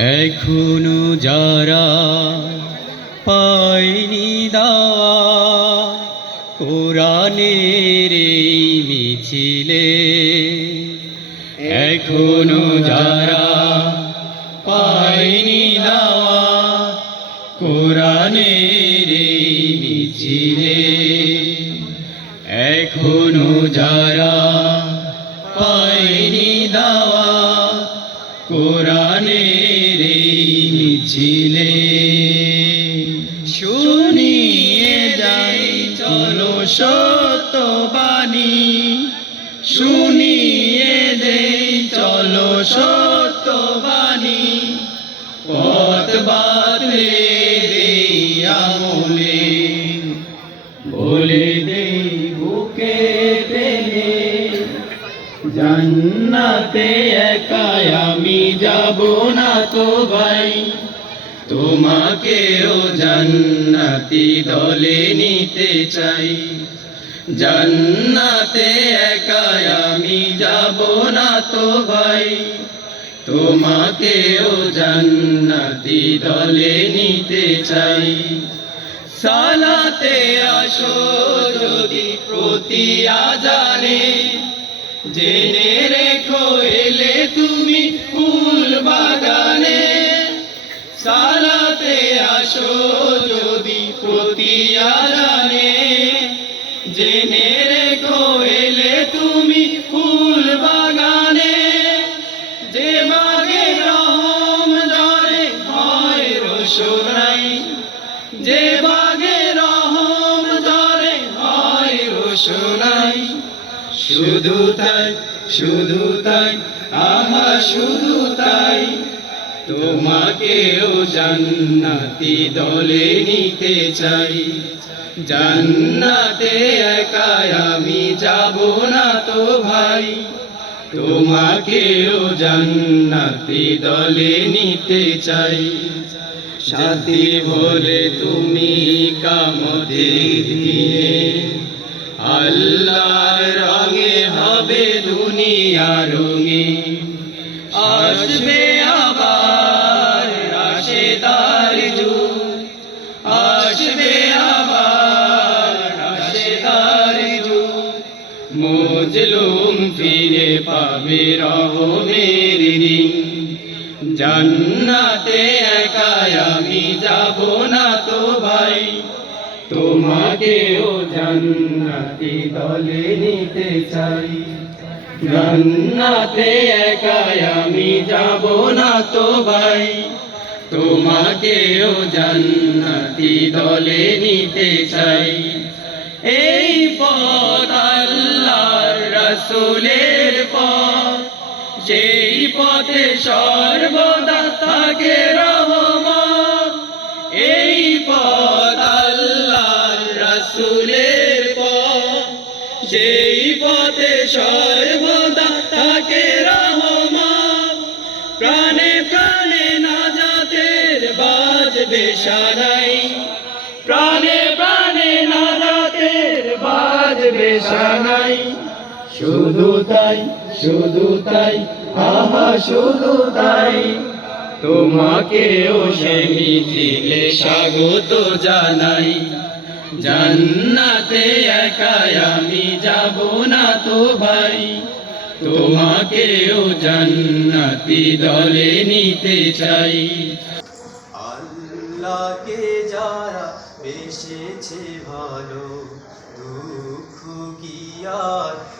এখনও যারা পায়নি দাওয়া, কোরআনের এই মিছিলে, এখনও যারা পায়নি দাওয়া, কোরআনের এই মিছিলে, এখনও যারা পায়নি মিছিলে শুনিয়ে যাই, চলো সত্যবাণী। শুনিয়ে দেই, চলো সত্যবাণী। পথ বাতলে দেই বলে দেই, বুকে টেনে, জান্নাতে একাই আমি যাব না তো ভাই। তোমাকেও জান্নাতি দলে নিতে চাই। জান্নাতে একাই আমি যাব না তো ভাই। তোমাকেও জান্নাতি দলে নিতে চাই। সালাতে আসো যদি প্রতি আজানে। জেনে রেখো এলে তুমি ফুল সালাতে আসো যদি প্রতি জেনে। রেখো এলে তুমি ফুল বাগানে। যে মাগে রহম জরে হয় রসোনাই যে বাগে রহম জরে হয় রসোনাই শুধু তাই শুধু তাই, আহা শুধু তোমাকেও জান্নাতি দলে নিতে চাই। জান্নাতে একাই আমি যাব না তো ভাই। তোমাকেও জান্নাতি দলে নিতে চাই। সাথী বলে তুমি কামতের দিনে আল্লাহর রঙে হবে দুনিয়া রঙে। আসবে পাবে রহমের দিন। জান্নাতে একাই আমি যাব না তো ভাই। তোমাকেও জান্নাতি দলে নিতে চাই। জান্নাতে একাই আমি যাব না তো ভাই। তোমাকেও জান্নাতি দলে নিতে চাই। এই আল্লাহর রাসূলের পথ সেই পথে সর্বদা থাকে রহমত, এই পথ আল্লাহর রাসূলের পথ সেই পথে সর্বদা থাকে রহমত, প্রাণে প্রাণে নাজাতের বাজবে সারাই প্রাণে প্রাণে নাজাতের বাজবে সারাই শুধু তাই শুধু তাই, আহা, শুধু তাই। তোমাকেও সে মিছিলে স্বাগত জানাই। জান্নাতে একাই আমি যাব না তো ভাই। তোমাকেও জান্নাতি দলে নিতে চাই। আল্লাহকে যারা বেসেছে ভালো, দুঃখ কি আর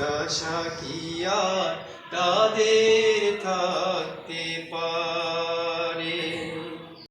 দশা কি আর তাদের থাকতে পার?